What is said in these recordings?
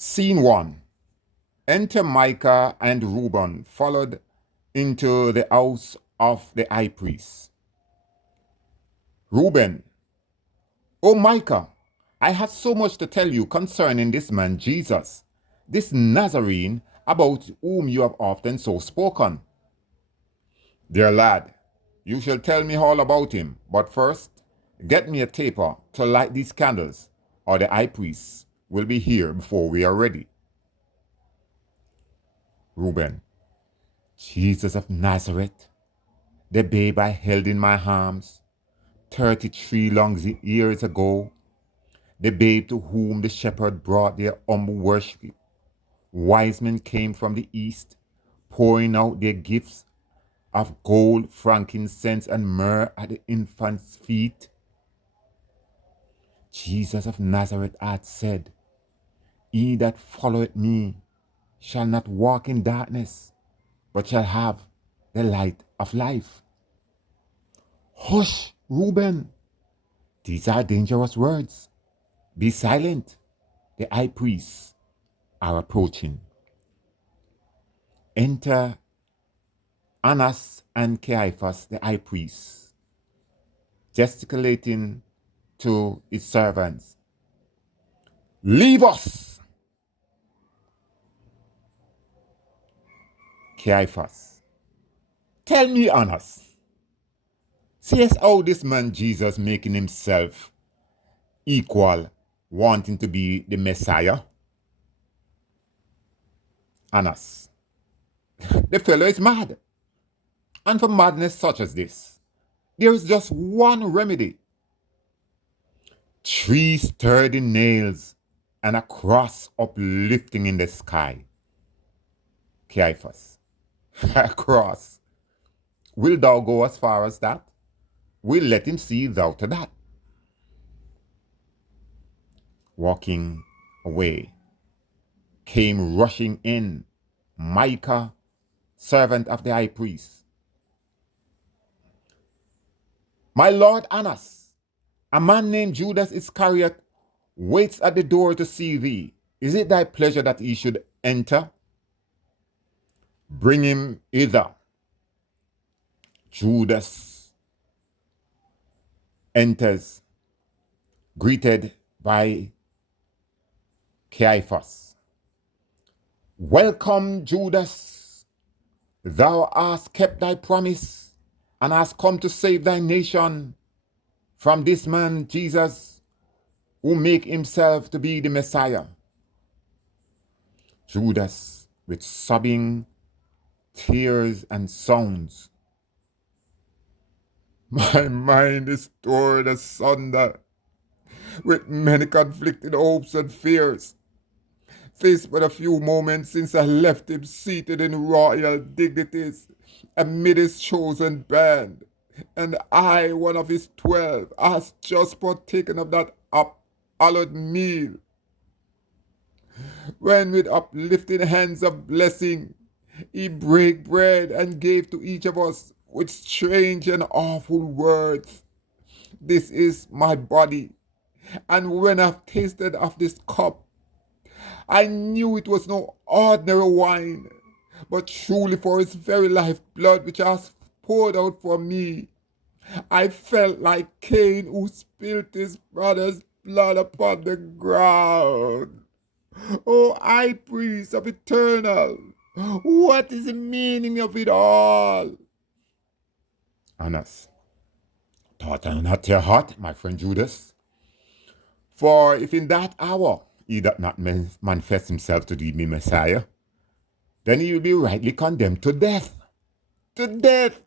Scene 1. Enter Micah and Reuben, followed into the house of the high priest. Reuben, O Micah, I have so much to tell you concerning this man Jesus, this Nazarene, about whom you have often so spoken. Dear lad, you shall tell me all about him, but first, get me a taper to light these candles, or the high priest will be here before we are ready. Reuben, Jesus of Nazareth, the babe I held in my arms 33 long years ago, the babe to whom the shepherd brought their humble worship. Wise men came from the east, pouring out their gifts of gold, frankincense, and myrrh at the infant's feet. Jesus of Nazareth had said, He that followeth me shall not walk in darkness, but shall have the light of life. Hush, Reuben! These are dangerous words. Be silent. The high priests are approaching. Enter Annas and Caiaphas, the high priest, gesticulating to his servants. Leave us! Caiaphas. Tell me, Annas, seest how this man Jesus making himself equal, wanting to be the Messiah? Annas. The fellow is mad. And for madness such as this, there is just one remedy. 3 sturdy nails and a cross uplifting in the sky. Caiaphas. A cross. Will thou go as far as that? We'll let him see thou to that. Walking away, came rushing in Micah, servant of the high priest. My lord Annas, a man named Judas Iscariot waits at the door to see thee. Is it thy pleasure that he should enter? Bring him hither. Judas enters, greeted by Caiaphas. Welcome, Judas. Thou hast kept thy promise and hast come to save thy nation from this man, Jesus, who make himself to be the Messiah. Judas, with sobbing, tears, and sounds. My mind is torn asunder with many conflicting hopes and fears. Faced but a few moments since I left him seated in royal dignities amid his chosen band, and I, one of his 12, has just partaken of that hallowed meal, when with uplifted hands of blessing, he brake bread and gave to each of us with strange and awful words, This is my body. And when I've tasted of this cup, I knew it was no ordinary wine, but truly for his very life blood which has poured out for me. I felt like Cain who spilt his brother's blood upon the ground. O high priest of eternal, what is the meaning of it all? Annas, thought not your heart, my friend Judas. For if in that hour he doth not manifest himself to be the Messiah, then he will be rightly condemned to death. To death,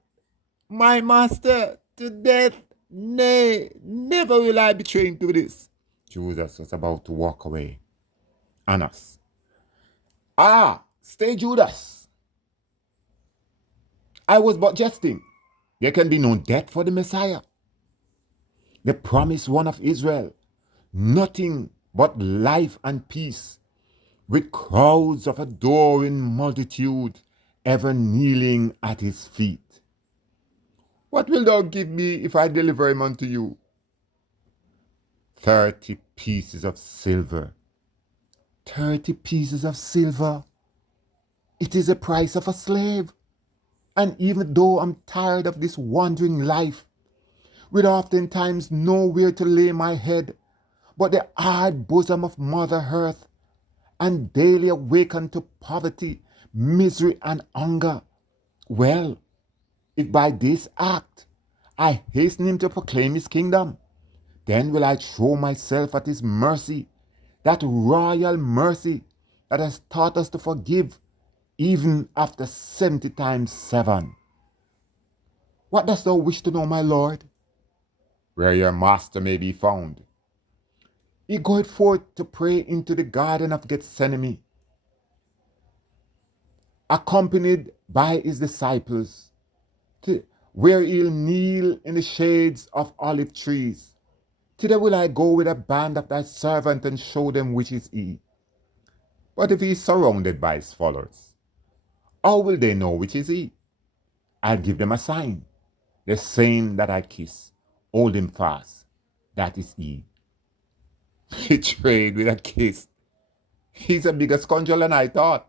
my master, to death. Nay, never will I betray him to this. Judas was about to walk away. Annas. Stay, Judas. I was but jesting. There can be no death for the Messiah, the promised one of Israel. Nothing but life and peace, with crowds of adoring multitude ever kneeling at his feet. What wilt thou give me if I deliver him unto you? 30 pieces of silver, 30 pieces of silver. It is the price of a slave. And even though I'm tired of this wandering life, with oftentimes nowhere to lay my head, but the hard bosom of Mother Earth, and daily awakened to poverty, misery, and hunger, well, if by this act I hasten him to proclaim his kingdom, then will I throw myself at his mercy, that royal mercy that has taught us to forgive even after 70 times 7. What dost thou wish to know, my Lord? Where your master may be found. He goeth forth to pray into the garden of Gethsemane, accompanied by his disciples, where he'll kneel in the shades of olive trees. Thither will I go with a band of thy servant and show them which is he. But if he is surrounded by his followers, how will they know which is he? I'll give them a sign. The same that I kiss, hold him fast. That is he. Betrayed with a kiss. He's a bigger scoundrel than I thought.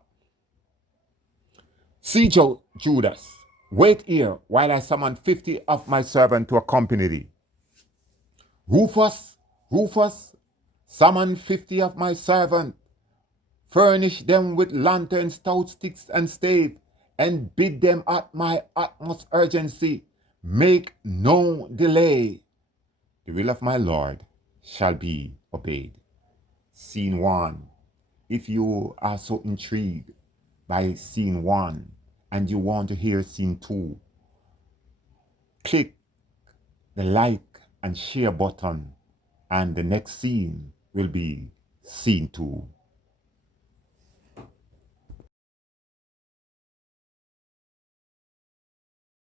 See, Judas, wait here while I summon 50 of my servants to accompany thee. Rufus, summon 50 of my servants. Furnish them with lanterns, stout sticks, and stave, and bid them at my utmost urgency make no delay. The will of my Lord shall be obeyed. Scene 1. If you are so intrigued by scene 1 and you want to hear scene 2, click the like and share button, and the next scene will be scene 2.